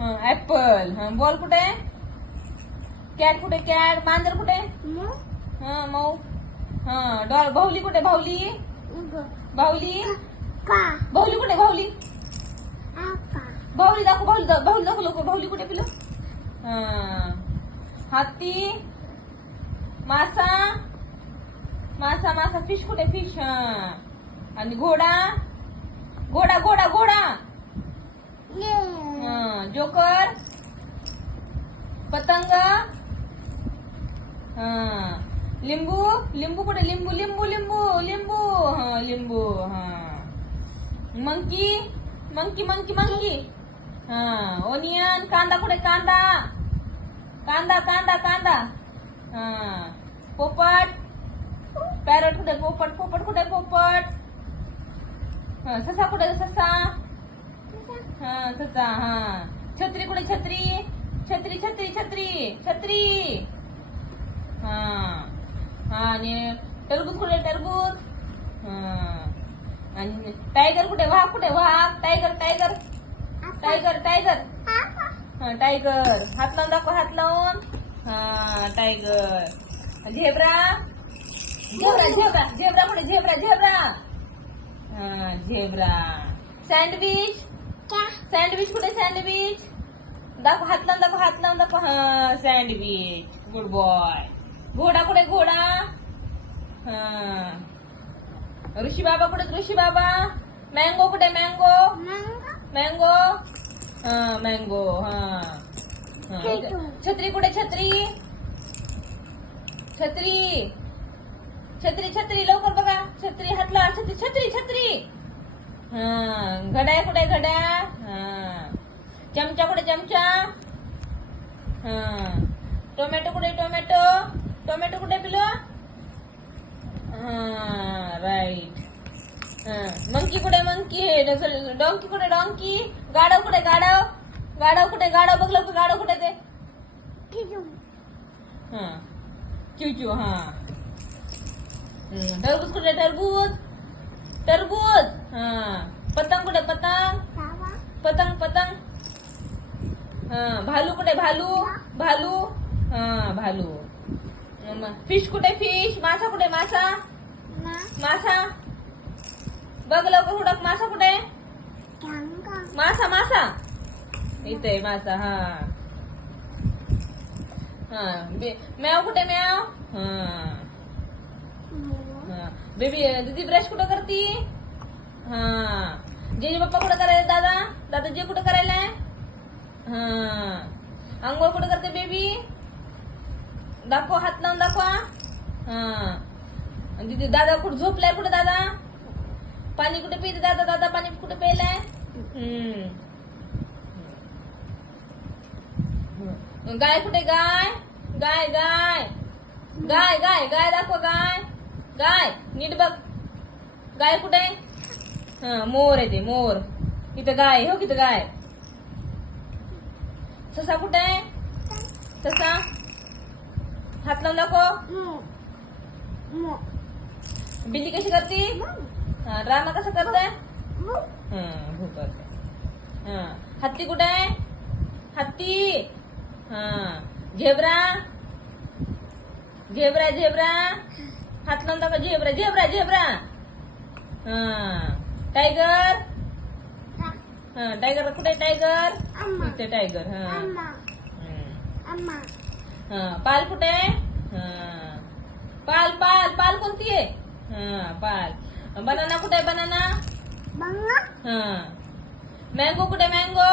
Apple. Ball कुठे? Cat कुठे? Cat. मांजर कुठे? मऊ. डॉल. बाहुली कुठे? बाहुली. बाहुली. बाहुली कुठे? बाहुली. बाहुली दाखव. बाहुली बाहुली दाखव लोक. बाहुली कुठे पिलं? हाती. मासा. मासा मासा. फिश कुठे? फिश. आणि घोडा. घोडा घोडा घोडा. जोकर. पतंग. लिंबू. लिंबू कुठे? लिंबू लिंबू लिंबू लिंबू. लिंबू. Monkey. Monkey monkey monkey. Onion. कांदा कुठे? कांदा. कांदा कांदा कांदा. पोपट. पॅरट कुठे? पोपट. पोपट कुठे? पोपट. ससा कुठे? ससा. ससा. छत्री कुठे? छत्री. छत्री छत्री छत्री छत्री. आणि टरबूज कुठे? टरबूज. आणि टायगर कुठे? वाघ कुठे? वाघ. Tiger tiger tiger tiger. Tiger. हात लावून दाखव. हात लावून. Tiger. Zebra. Zebra zebra zebra कुठे? Zebra zebra. Zebra. Sandwich. Sandwich कुठे? सँडविच. दाखव. हात लावून दाखव. हात लावून दाखव. सँडविच. Good boy. घोडा कुठे? घोडा. ऋषी बाबा कुठे? ऋषी बाबा. मँगो कुठे? मँगो. मँगो. मँगो. छत्री कुठे? छत्री. छत्री छत्री छत्री. लवकर बघा. छत्री. हात लावा. छत्री छत्री छत्री. घड्याळ कुठे? घड्याळ. चमचा कुठे? चमचा. टोमॅटो कुठे? टोमॅटो. टोमॅटो कुठे पिलं? राईट. मंकी कुठे? मंकी. डॉंकी कुठे? डॉंकी. गाढव कुठे? गाढव. गाढव कुठे? गाढव बघ लवकर. गाढव कुठे ते? चिवचिव. टरबूज कुठे? टरबूज. टरबूज. पतंग कुठे? पतंग. पतंग पतंग. भालू कुठे? भालू. भालू. भालू. फिश कुठे? फिश. मासा कुठे? मासा. मासा. बघ लवकर हुडक. मासा कुठे? मासा मासा. इथे मासा. म्याव कुठे? म्याव. बेबी दीदी ब्रश कुठं करती? जेजे पप्पा कुठं करायला? दादा. दादा जे कुठं करायलाय? अंघोळ कुठं करते बेबी? दाखव. हात लावून दाखवा. दीदी. दादा कुठं झोपलाय? कुठं दादा? पाणी कुठे पिते दादा? दादा पाणी कुठे प्यायलाय? गाय कुठे? गाय. गाय गाय गाय गाय गाय दाखव. गाय. गाय. नीट बघ. गाय कुठे? मोर आहे ते. मोर. इथं गाय. हो किती गाय. ससा कुठे? ससा. हात लावून दाखव. बिल्ली कशी करते? रामा कसं करते? भू करते. हत्ती कुठे? हत्ती. झेब्रा. Zebra zebra. हात लावून दाखव. Zebra zebra zebra. Tiger. Tiger कुठे? टायगर. इथे टायगर. पाल कुठे? पाल पाल पाल कोणती आहे? पाल. बनाना कुठे? बनाना. मँगो कुठे? मँगो.